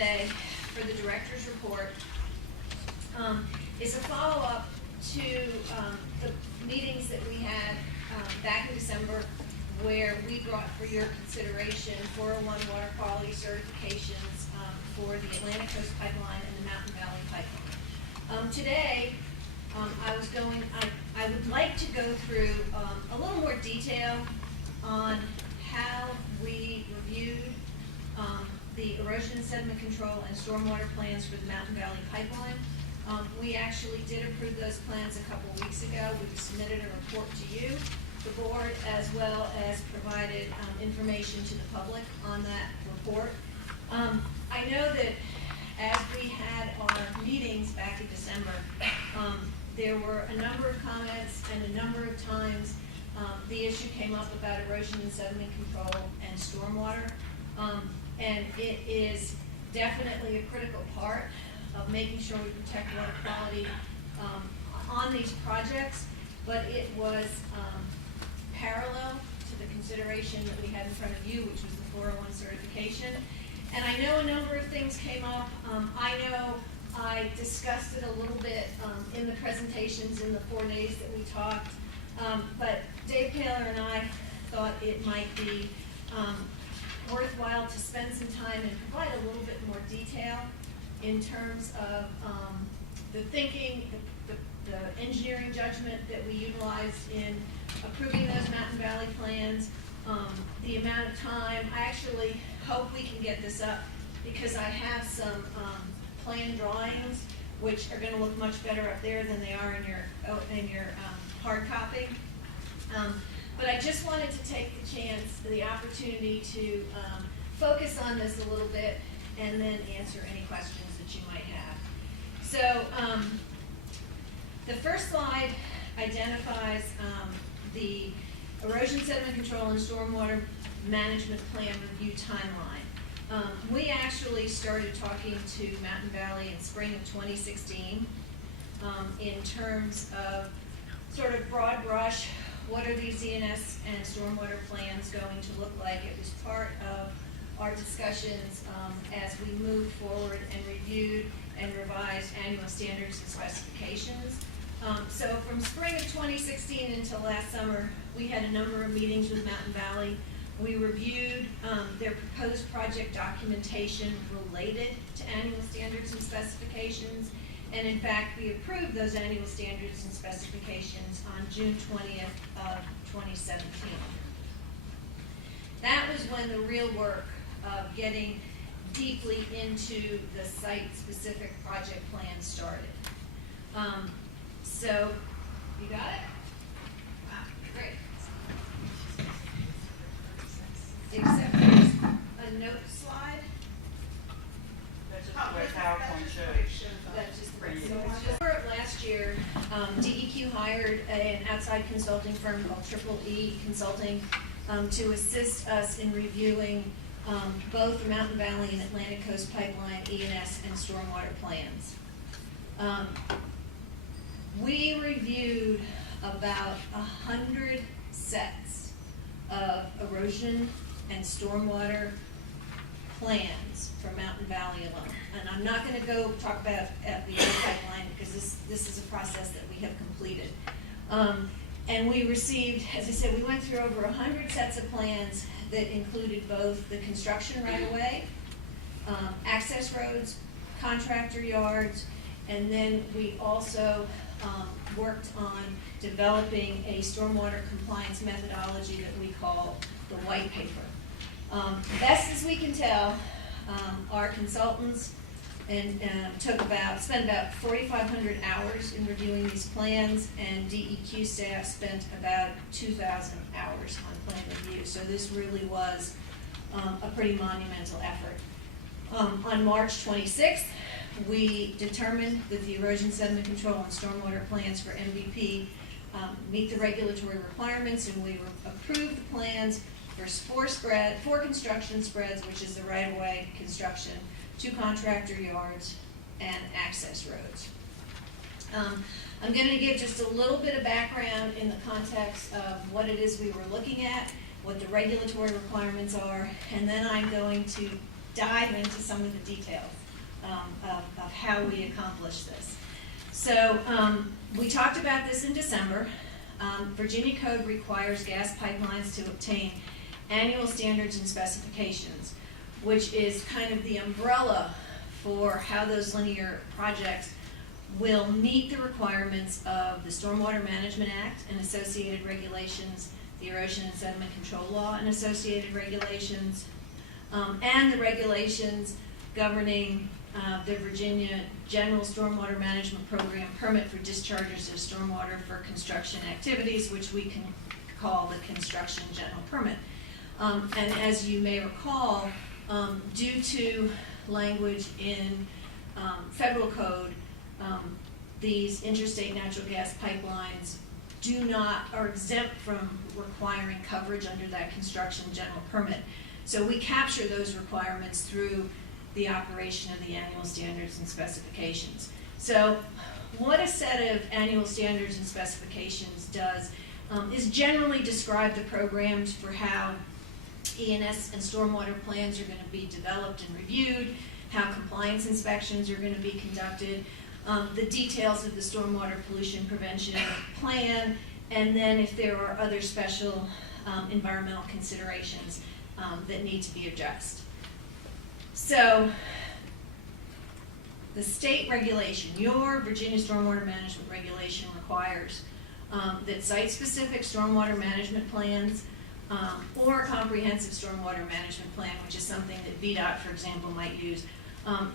today for the director's report is a follow-up to the meetings that we had back in December, where we brought for your consideration 401 water quality certifications for the Atlantic Coast Pipeline and the Mountain Valley Pipeline. Today, I would like to go through a little more detail on how we reviewed the erosion and sediment control and stormwater plans for the Mountain Valley Pipeline. We actually did approve those plans a couple of weeks ago. We submitted a report to you, the board, as well as provided information to the public on that report. I know that as we had our meetings back in December, there were a number of comments and a number of times the issue came up about erosion and sediment control and stormwater. And it is definitely a critical part of making sure we protect water quality on these projects, but it was parallel to the consideration that we had in front of you, which was the 401 certification. And I know a number of things came up. I know I discussed it a little bit in the presentations in the 4 days that we talked, but Dave Taylor and I thought it might be worthwhile to spend some time and provide a little bit more detail in terms of the thinking, the engineering judgment that we utilized in approving those Mountain Valley plans, the amount of time. I actually hope we can get this up because I have some plan drawings which are going to look much better up there than they are in your hard copy. But I just wanted to take the opportunity to focus on this a little bit and then answer any questions that you might have. So the first slide identifies the erosion sediment control and stormwater management plan review timeline. We actually started talking to Mountain Valley in spring of 2016 in terms of sort of broad brush, what are these ENS and stormwater plans going to look like? It was part of our discussions as we moved forward and reviewed and revised annual standards and specifications. So from spring of 2016 until last summer, we had a number of meetings with Mountain Valley. We reviewed their proposed project documentation related to annual standards and specifications. And in fact, we approved those annual standards and specifications on June 20th of 2017. That was when the real work of getting deeply into the site-specific project plan started. So, you got it? Wow, great. Except there's a note slide. That's just the way PowerPoint shows. That's just the way. Last year, DEQ hired an outside consulting firm called Triple E Consulting to assist us in reviewing both the Mountain Valley and Atlantic Coast Pipeline ENS and stormwater plans. We reviewed about 100 sets of erosion and stormwater plans for Mountain Valley alone. And I'm not going to go talk about the other pipeline because this is a process that we have completed. And we received, as I said, we went through over 100 sets of plans that included both the construction right-of-way, access roads, contractor yards, and then we also worked on developing a stormwater compliance methodology that we call the white paper. Best as we can tell, our consultants spent about 4,500 hours in reviewing these plans, and DEQ staff spent about 2,000 hours on plan review. So this really was a pretty monumental effort. On March 26th, we determined that the erosion sediment control and stormwater plans for MVP meet the regulatory requirements, and we approved the plans for four construction spreads, which is the right-of-way construction, 2 contractor yards, and access roads. I'm going to give just a little bit of background in the context of what it is we were looking at, what the regulatory requirements are, and then I'm going to dive into some of the details of how we accomplish this. So we talked about this in December. Virginia code requires gas pipelines to obtain annual standards and specifications, which is kind of the umbrella for how those linear projects will meet the requirements of the Stormwater Management Act and associated regulations, the Erosion and Sediment Control Law and associated regulations, and the regulations governing the Virginia General Stormwater Management Program permit for discharges of stormwater for construction activities, which we can call the Construction General Permit. And as you may recall, due to language in federal code, these interstate natural gas pipelines are exempt from requiring coverage under that Construction General Permit. So we capture those requirements through the operation of the annual standards and specifications. So what a set of annual standards and specifications does is generally describe the programs for how E&S and stormwater plans are going to be developed and reviewed, how compliance inspections are going to be conducted, the details of the stormwater pollution prevention plan, and then if there are other special environmental considerations that need to be addressed. So the state regulation, your Virginia Stormwater Management Regulation requires that site-specific stormwater management plans or a comprehensive stormwater management plan, which is something that VDOT, for example, might use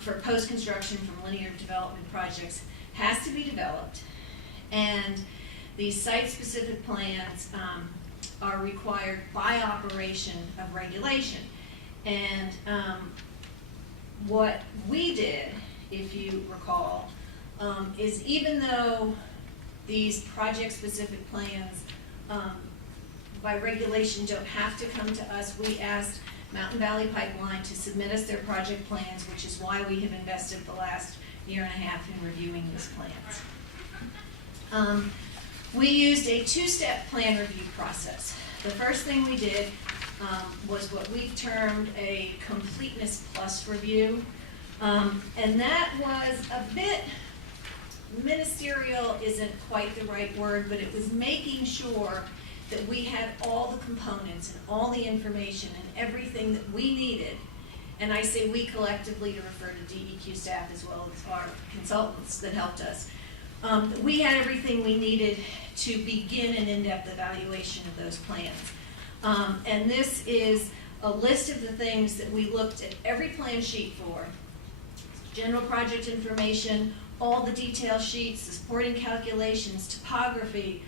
for post-construction from linear development projects, has to be developed. And these site-specific plans are required by operation of regulation. And what we did, if you recall, is even though these project-specific plans by regulation don't have to come to us, we asked Mountain Valley Pipeline to submit us their project plans, which is why we have invested the last year and a half in reviewing these plans. We used a two-step plan review process. The first thing we did was what we've termed a completeness plus review. And that was a bit, ministerial isn't quite the right word, but it was making sure that we had all the components and all the information and everything that we needed. And I say we collectively to refer to DEQ staff as well as our consultants that helped us. We had everything we needed to begin an in-depth evaluation of those plans. And this is a list of the things that we looked at every plan sheet for. General project information, all the detail sheets, the supporting calculations, topography,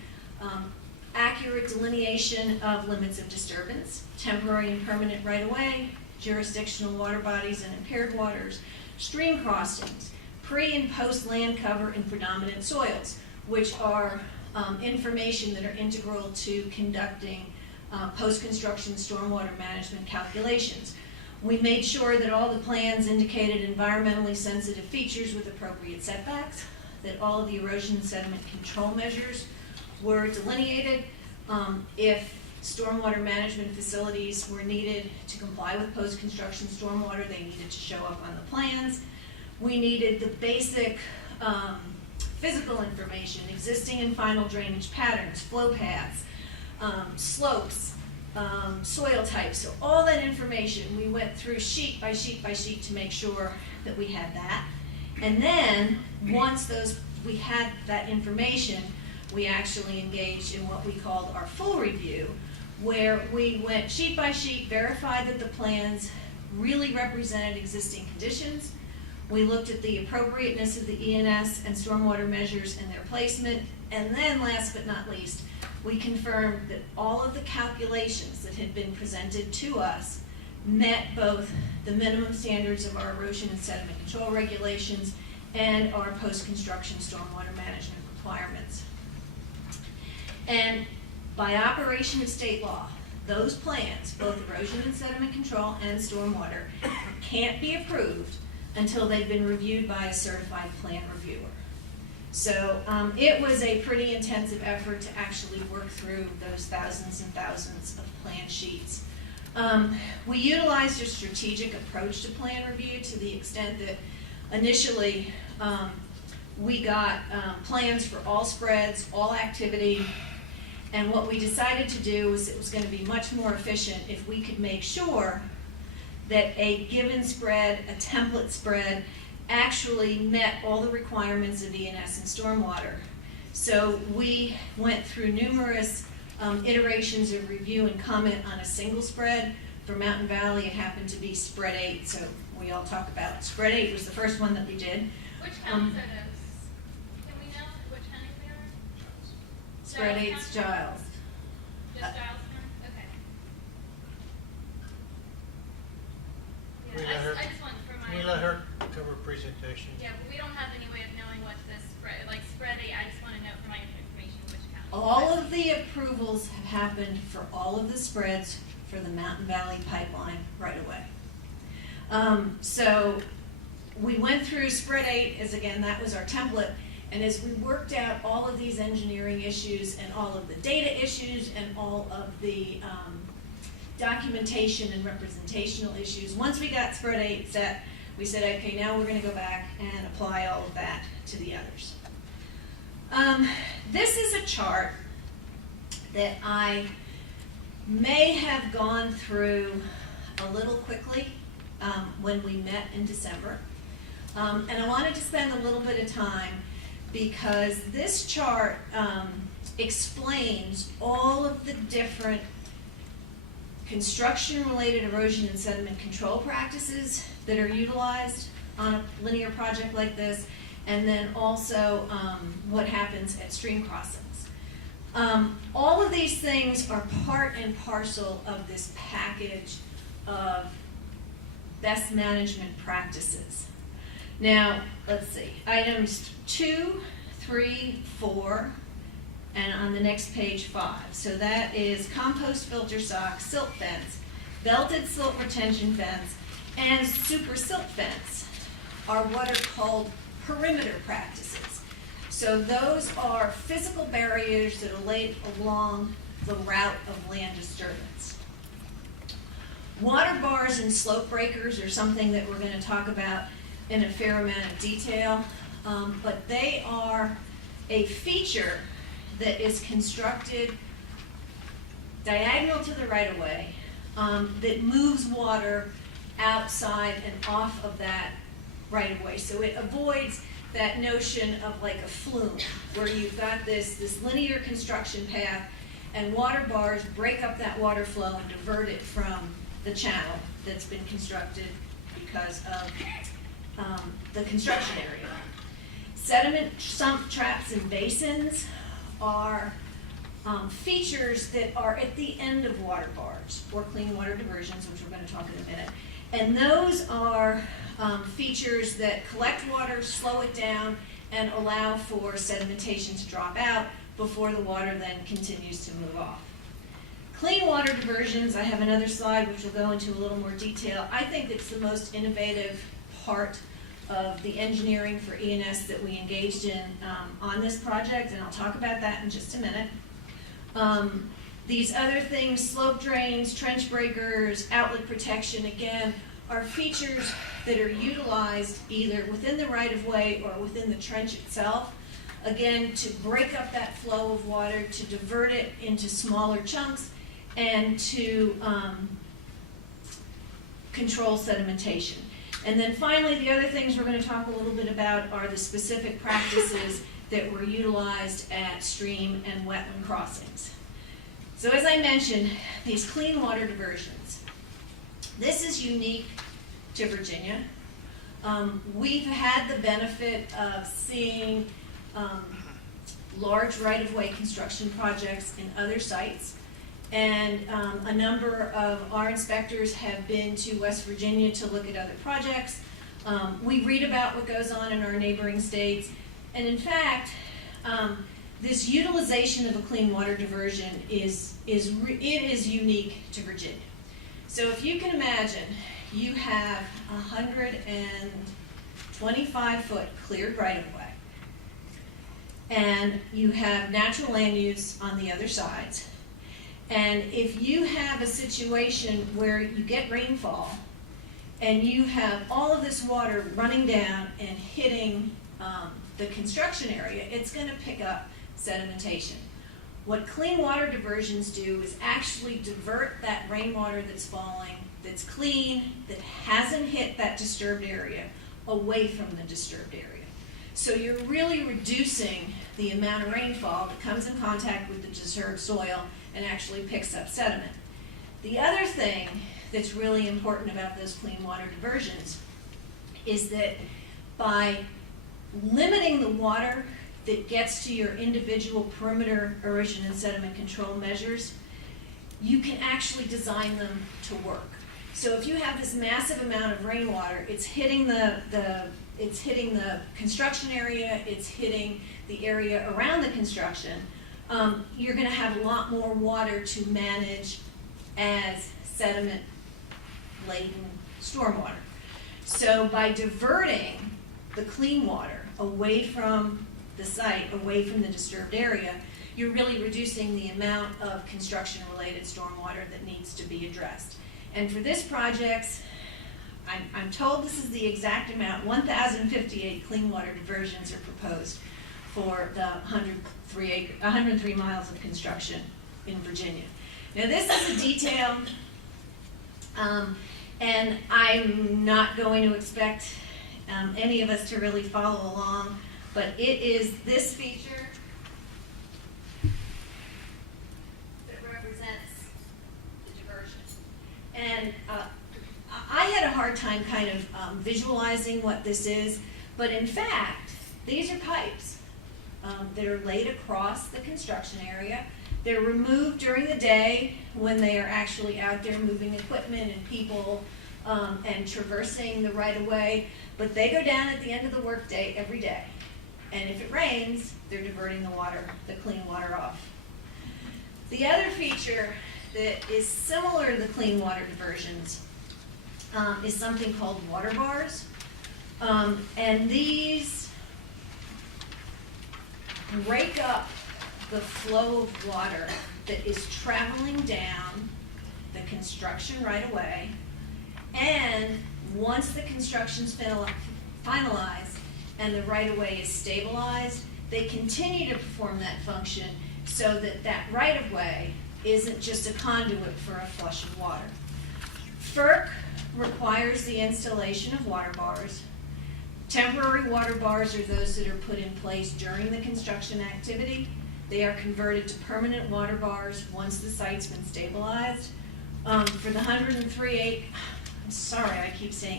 accurate delineation of limits of disturbance, temporary and permanent right-of-way, jurisdictional water bodies and impaired waters, stream crossings, pre- and post-land cover and predominant soils, which are information that are integral to conducting post-construction stormwater management calculations. We made sure that all the plans indicated environmentally sensitive features with appropriate setbacks, that all of the erosion and sediment control measures were delineated. If stormwater management facilities were needed to comply with post-construction stormwater, they needed to show up on the plans. We needed the basic physical information, existing and final drainage patterns, flow paths, slopes, soil types. So all that information, we went through sheet by sheet by sheet to make sure that we had that. And then once we had that information, we actually engaged in what we called our full review, where we went sheet by sheet, verified that the plans really represented existing conditions. We looked at the appropriateness of the E&S and stormwater measures and their placement. And then last but not least, we confirmed that all of the calculations that had been presented to us met both the minimum standards of our erosion and sediment control regulations and our post-construction stormwater management requirements. And by operation of state law, those plans, both erosion and sediment control and stormwater, can't be approved until they've been reviewed by a certified plan reviewer. So it was a pretty intensive effort to actually work through those thousands and thousands of plan sheets. We utilized a strategic approach to plan review to the extent that initially we got plans for all spreads, all activity, and what we decided to do was it was going to be much more efficient if we could make sure that a given spread, a template spread, actually met all the requirements of ENS and stormwater. So we went through numerous iterations of review and comment on a single spread. For Mountain Valley, it happened to be spread 8, so we all talk about it. Spread 8 was the first one that we did. Which counties are those? Can we know which counties they are? Spread Giles 8's County? Giles. Just Giles County? Okay. We Yeah, let her- I just want for my. We let her cover presentation. Yeah, but we don't have any way of knowing what this spread, like spread 8, I just want to know for my information which county. All of the approvals have happened for all of the spreads for the Mountain Valley Pipeline right away. So we went through spread 8 as, again, that was our template, and as we worked out all of these engineering issues and all of the data issues and all of the documentation and representational issues, once we got spread 8 set, we said, okay, now we're going to go back and apply all of that to the others. This is a chart that I may have gone through a little quickly when we met in December. And I wanted to spend a little bit of time because this chart explains all of the different construction-related erosion and sediment control practices that are utilized on a linear project like this, and then also what happens at stream crossings. All of these things are part and parcel of this package of best management practices. Now, let's see, items 2, 3, 4, and on the next page 5. So that is compost filter sock, silt fence, belted silt retention fence, and super silt fence are what are called perimeter practices. So those are physical barriers that are laid along the route of land disturbance. Water bars and slope breakers are something that we're going to talk about in a fair amount of detail, but they are a feature that is constructed diagonal to the right-of-way that moves water outside and off of that right-of-way. So it avoids that notion of like a flume, where you've got this linear construction path and water bars break up that water flow and divert it from the channel that's been constructed because of the construction area. Sediment sump traps and basins are features that are at the end of water bars or clean water diversions, which we're going to talk in a minute. And those are features that collect water, slow it down, and allow for sedimentation to drop out before the water then continues to move off. Clean water diversions, I have another slide which will go into a little more detail. I think it's the most innovative part of the engineering for ENS that we engaged in on this project, and I'll talk about that in just a minute. These other things, slope drains, trench breakers, outlet protection, again, are features that are utilized either within the right-of-way or within the trench itself, again, to break up that flow of water, to divert it into smaller chunks, and to control sedimentation. And then finally, the other things we're going to talk a little bit about are the specific practices that were utilized at stream and wetland crossings. So as I mentioned, these clean water diversions. This is unique to Virginia. We've had the benefit of seeing large right-of-way construction projects in other sites. And a number of our inspectors have been to West Virginia to look at other projects. We read about what goes on in our neighboring states. And in fact, this utilization of a clean water diversion is unique to Virginia. So if you can imagine, you have 125-foot cleared right-of-way, and you have natural land use on the other sides, And if you have a situation where you get rainfall and you have all of this water running down and hitting the construction area, it's gonna pick up sedimentation. What clean water diversions do is actually divert that rainwater that's falling, that's clean, that hasn't hit that disturbed area, away from the disturbed area. So you're really reducing the amount of rainfall that comes in contact with the disturbed soil and actually picks up sediment. The other thing that's really important about those clean water diversions is that by limiting the water that gets to your individual perimeter erosion and sediment control measures, you can actually design them to work. So if you have this massive amount of rainwater, it's hitting the construction area, it's hitting the area around the construction, you're gonna have a lot more water to manage as sediment-laden stormwater. So by diverting the clean water away from the site, away from the disturbed area, you're really reducing the amount of construction-related stormwater that needs to be addressed. And for this project, I'm told this is the exact amount, 1,058 clean water diversions are proposed for the 103 miles of construction in Virginia. Now this is a detail, and I'm not going to expect any of us to really follow along, but it is this feature that represents the diversion. And I had a hard time kind of visualizing what this is, but in fact, these are pipes that are laid across the construction area. They're removed during the day when they are actually out there moving equipment and people and traversing the right-of-way, but they go down at the end of the workday every day. And if it rains, they're diverting the water, the clean water off. The other feature that is similar to the clean water diversions is something called water bars. And these break up the flow of water that is traveling down the construction right away. And once the construction's finalized and the right-of-way is stabilized, they continue to perform that function so that that right-of-way isn't just a conduit for a flush of water. FERC requires the installation of water bars. Temporary water bars are those that are put in place during the construction activity. They are converted to permanent water bars once the site's been stabilized. For the 103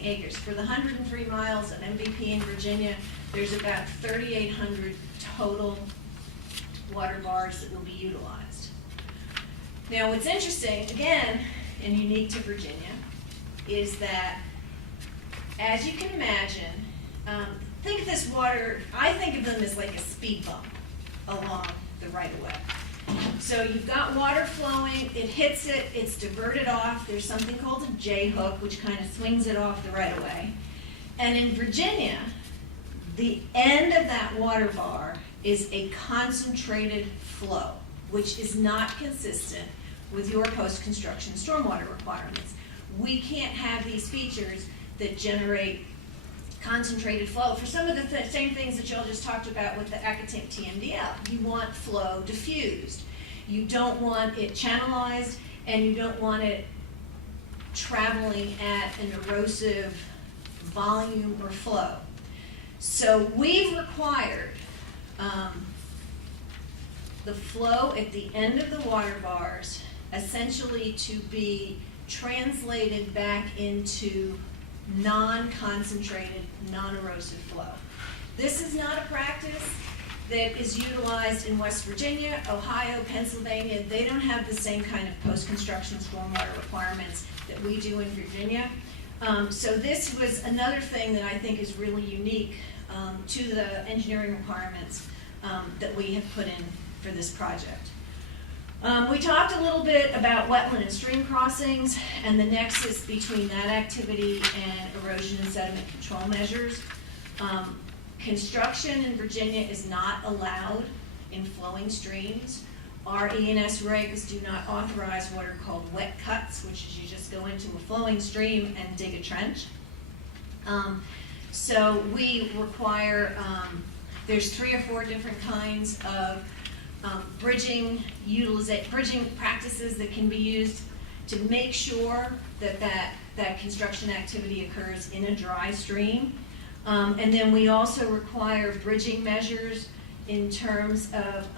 acres. For the 103 miles of MVP in Virginia, there's about 3,800 total water bars that will be utilized. Now what's interesting, again, and unique to Virginia, is that, as you can imagine, think of this water, I think of them as like a speed bump along the right-of-way. So you've got water flowing, it hits it, it's diverted off, there's something called a J-hook, which kind of swings it off the right-of-way. And in Virginia, the end of that water bar is a concentrated flow, which is not consistent with your post-construction stormwater requirements. We can't have these features that generate concentrated flow for some of the same things that y'all just talked about with the Accutink TMDL. You want flow diffused. You don't want it channelized, and you don't want it traveling at an erosive volume or flow. So we've required the flow at the end of the water bars essentially to be translated back into non-concentrated, non-erosive flow. This is not a practice that is utilized in West Virginia, Ohio, Pennsylvania. They don't have the same kind of post-construction stormwater requirements that we do in Virginia. So this was another thing that I think is really unique to the engineering requirements that we have put in for this project. We talked a little bit about wetland and stream crossings and the nexus between that activity and erosion and sediment control measures. Construction in Virginia is not allowed in flowing streams Our E&S regs do not authorize what are called wet cuts, which is you just go into a flowing stream and dig a trench. So we require, there's 3 or 4 different kinds of bridging practices that can be used to make sure that construction activity occurs in a dry stream. And then we also require bridging measures in terms of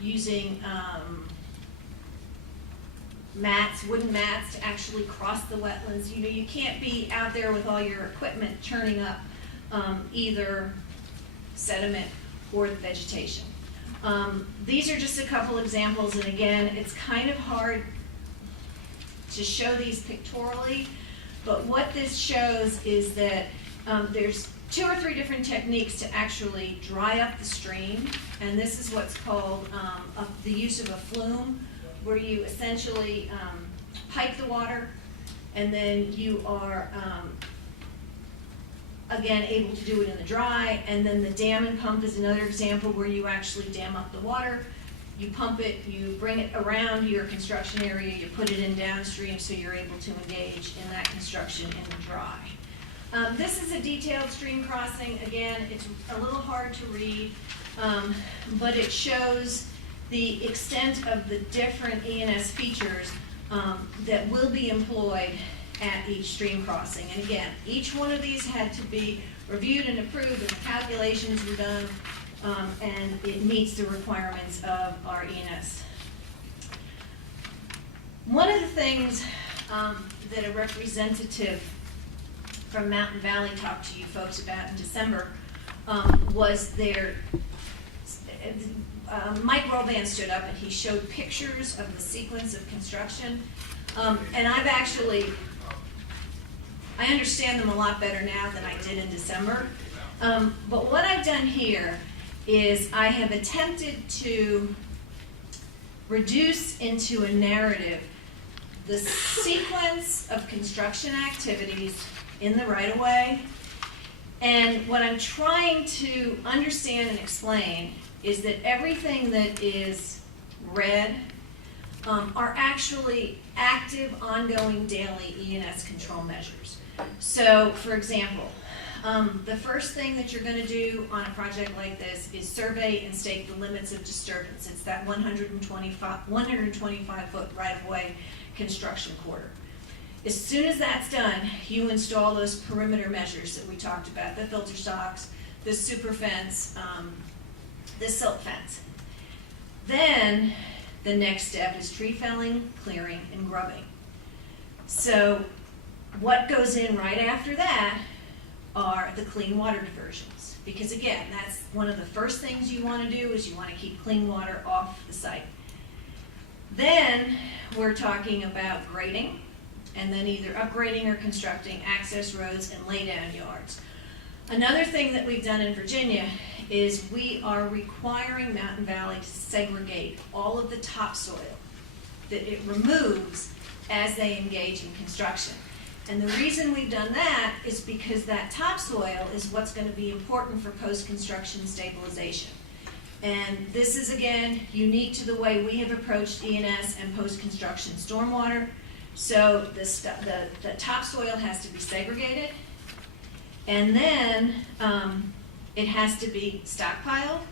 using mats, wooden mats to actually cross the wetlands. You know, you can't be out there with all your equipment churning up either sediment or the vegetation. These are just a couple examples, and again, it's kind of hard to show these pictorially, but what this shows is that there's 2 or 3 different techniques to actually dry up the stream, and this is what's called the use of a flume, where you essentially pipe the water, and then you are again able to do it in the dry. And then the dam and pump is another example where you actually dam up the water, you pump it, you bring it around your construction area, you put it in downstream so you're able to engage in that construction in the dry. This is a detailed stream crossing. Again, it's a little hard to read, but it shows the extent of the different E&S features that will be employed at each stream crossing. And again, each one of these had to be reviewed and approved, and the calculations were done, and it meets the requirements of our E&S. One of the things that a representative from Mountain Valley talked to you folks about in December was their, Mike Roldan stood up and he showed pictures of the sequence of construction. And I understand them a lot better now than I did in December. But what I've done here is I have attempted to reduce into a narrative the sequence of construction activities in the right-of-way. And what I'm trying to understand and explain is that everything that is red are actually active, ongoing, daily E&S control measures. So, for example, the first thing that you're going to do on a project like this is survey and stake the limits of disturbance. It's that 125-foot right-of-way construction quarter. As soon as that's done, you install those perimeter measures that we talked about, the filter stocks, the super fence, the silt fence. Then the next step is tree felling, clearing, and grubbing. So what goes in right after that are the clean water diversions. Because again, that's one of the first things you want to do is you want to keep clean water off the site. Then we're talking about grading, and then either upgrading or constructing access roads and laydown yards. Another thing that we've done in Virginia is we are requiring Mountain Valley to segregate all of the topsoil that it removes as they engage in construction. And the reason we've done that is because that topsoil is what's going to be important for post-construction stabilization. And this is, again, unique to the way we have approached E&S and post-construction stormwater. So the topsoil has to be segregated, and then it has to be stockpiled,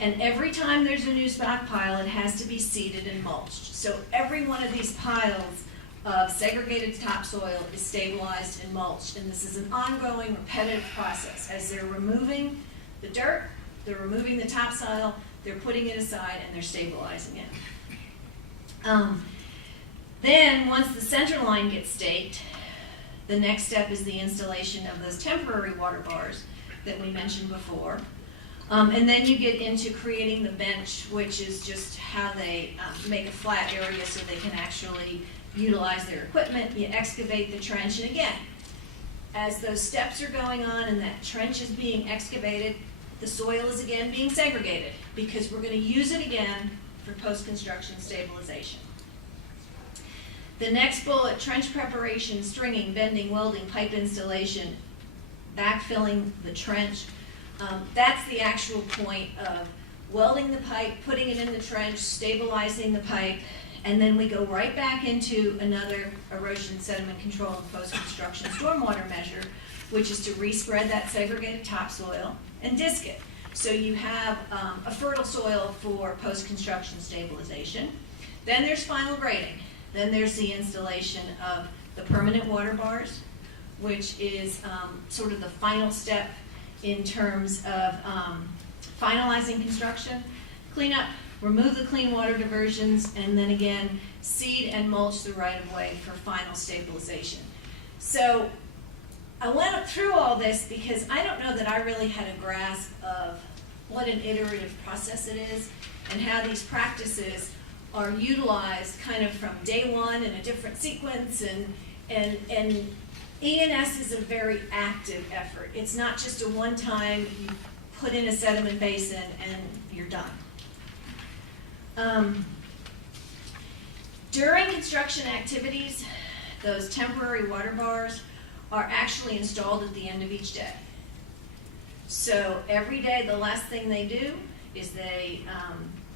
and every time there's a new stockpile, it has to be seeded and mulched. So every one of these piles of segregated topsoil is stabilized and mulched, and this is an ongoing, repetitive process. As they're removing the dirt, they're removing the topsoil, they're putting it aside, and they're stabilizing it. Then, once the center line gets staked, the next step is the installation of those temporary water bars that we mentioned before. And then you get into creating the bench, which is just how they make a flat area so they can actually utilize their equipment. You excavate the trench, and again, as those steps are going on and that trench is being excavated, the soil is again being segregated because we're going to use it again for post-construction stabilization. The next bullet, trench preparation, stringing, bending, welding, pipe installation, backfilling the trench. That's the actual point of welding the pipe, putting it in the trench, stabilizing the pipe, and then we go right back into another erosion sediment control and post-construction stormwater measure, which is to respread that segregated topsoil and disc it. So you have a fertile soil for post-construction stabilization. Then there's final grading. Then there's the installation of the permanent water bars, which is sort of the final step in terms of finalizing construction. Clean up, remove the clean water diversions, and then again, seed and mulch the right-of-way for final stabilization. So I went through all this because I don't know that I really had a grasp of what an iterative process it is and how these practices are utilized kind of from day one in a different sequence, and E&S is a very active effort. It's not just a one-time, you put in a sediment basin and you're done. During construction activities, those temporary water bars are actually installed at the end of each day. So every day, the last thing they do is they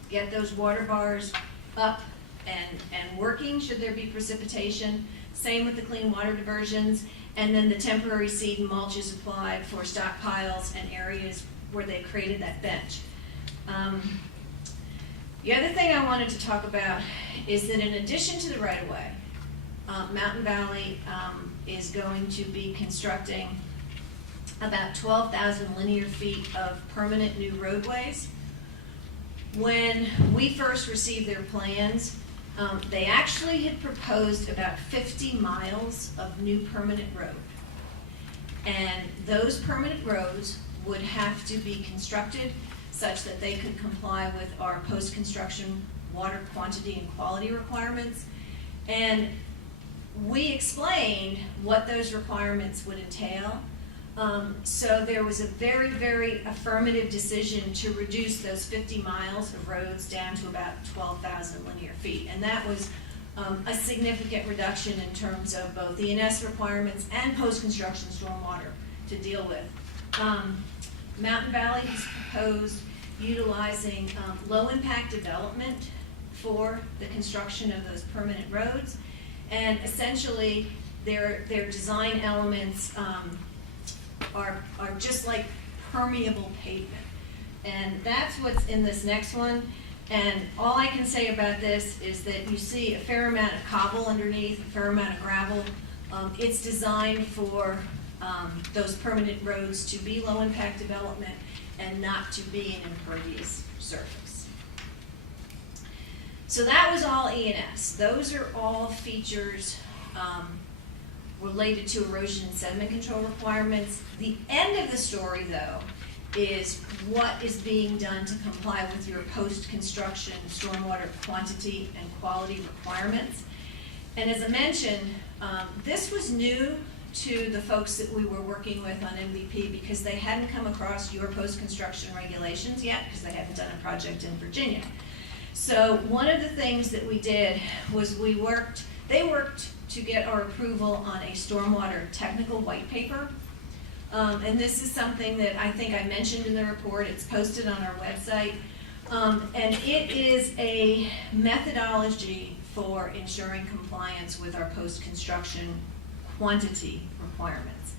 get those water bars up and working should there be precipitation. Same with the clean water diversions, and then the temporary seed and mulch is applied for stockpiles and areas where they created that bench. The other thing I wanted to talk about is that in addition to the right-of-way, Mountain Valley is going to be constructing about 12,000 linear feet of permanent new roadways. When we first received their plans, they actually had proposed about 50 miles of new permanent road. And those permanent roads would have to be constructed such that they could comply with our post-construction water quantity and quality requirements. And we explained what those requirements would entail. So there was a very, very affirmative decision to reduce those 50 miles of roads down to about 12,000 linear feet. And that was a significant reduction in terms of both the E&S requirements and post-construction stormwater to deal with. Mountain Valley has proposed utilizing low-impact development for the construction of those permanent roads. And essentially, their design elements are just like permeable pavement. And that's what's in this next one. And all I can say about this is that you see a fair amount of cobble underneath, a fair amount of gravel. It's designed for those permanent roads to be low impact development and not to be an impervious surface. So that was all E&S. Those are all features related to erosion and sediment control requirements. The end of the story, though, is what is being done to comply with your post-construction stormwater quantity and quality requirements. And as I mentioned, this was new to the folks that we were working with on MVP because they hadn't come across your post-construction regulations yet because they hadn't done a project in Virginia. So one of the things that we did was they worked to get our approval on a stormwater technical white paper. And this is something that I think I mentioned in the report. It's posted on our website. And it is a methodology for ensuring compliance with our post-construction quantity requirements.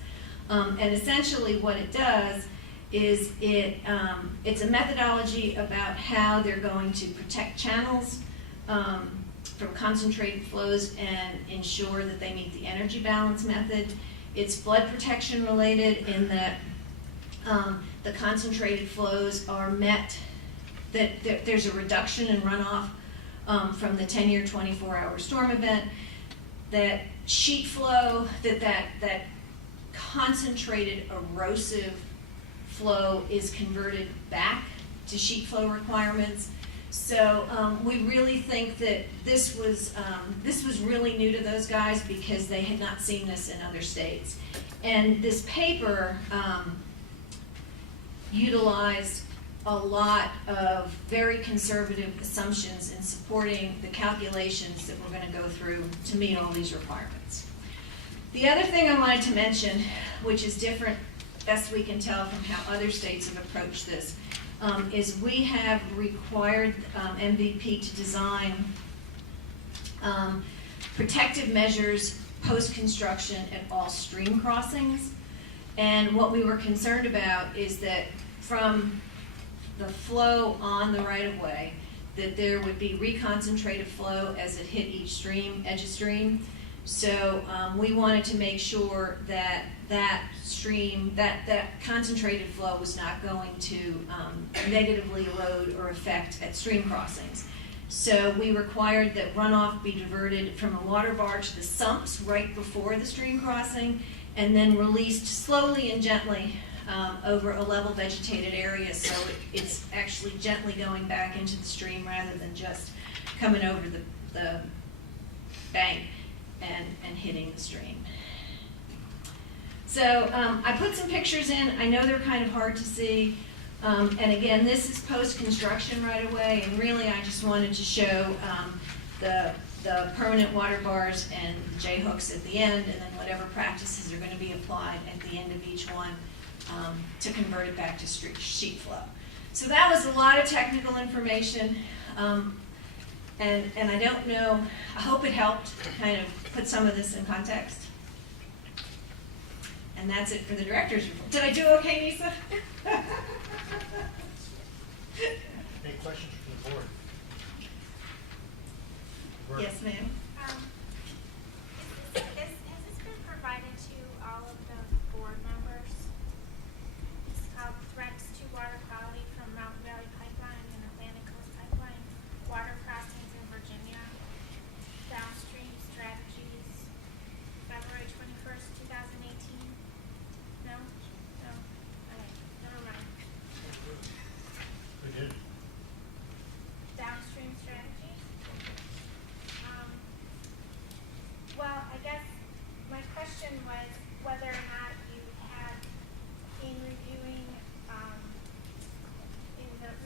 And essentially what it does is it's a methodology about how they're going to protect channels from concentrated flows and ensure that they meet the energy balance method. It's flood protection related in that the concentrated flows are met, that there's a reduction in runoff from the 10-year 24-hour storm event, that sheet flow, that concentrated erosive flow is converted back to sheet flow requirements. So we really think that this was really new to those guys because they had not seen this in other states. And this paper utilized a lot of very conservative assumptions in supporting the calculations that we're going to go through to meet all these requirements. The other thing I wanted to mention, which is different, best we can tell from how other states have approached this, is we have required MVP to design protective measures post-construction at all stream crossings. And what we were concerned about is that from the flow on the right-of-way, that there would be reconcentrated flow as it hit each stream, edge of stream. So we wanted to make sure that that stream, that concentrated flow was not going to negatively erode or affect at stream crossings. So we required that runoff be diverted from a water barge to the sumps right before the stream crossing, and then released slowly and gently over a level vegetated area, so it's actually gently going back into the stream rather than just coming over the bank and hitting the stream. So I put some pictures in. I know they're kind of hard to see. And again, this is post-construction right away, and really I just wanted to show the permanent water bars and the J-hooks at the end, and then whatever practices are going to be applied at the end of each one to convert it back to sheet flow. So that was a lot of technical information, and I don't know, I hope it helped kind of put some of this in context. And that's it for the director's report. Did I do okay, Nisa? Any questions from the board? Yes, ma'am. Has this been provided to all of the board members? It's called Threats to Water Quality from Mountain Valley Pipeline and Atlantic Coast Pipeline, Water Crossings in Virginia, Downstream Strategies, February 21st, 2018. No? No? Okay, never mind. We did. Downstream Strategies? Well, I guess my question was whether or not you had, in reviewing,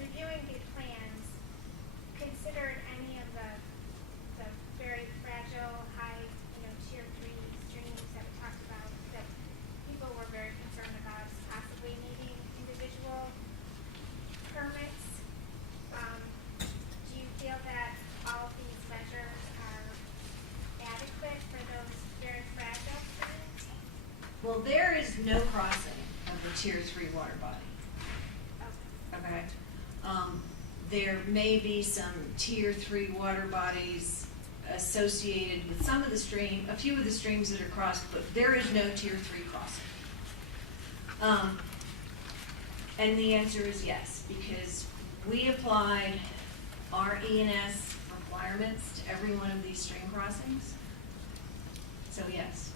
reviewing the plans, considered any of the very fragile, high, tier 3 streams that we talked about, that people were very concerned about possibly needing individual permits. Do you feel that all of these measures are adequate for those very fragile streams? Well, there is no crossing of the tier 3 water body. Okay. Okay. There may be some tier 3 water bodies associated with some of the stream, a few of the streams that are crossed, but there is no tier 3 crossing. And the answer is yes, because we applied our E&S requirements to every one of these stream crossings. So yes.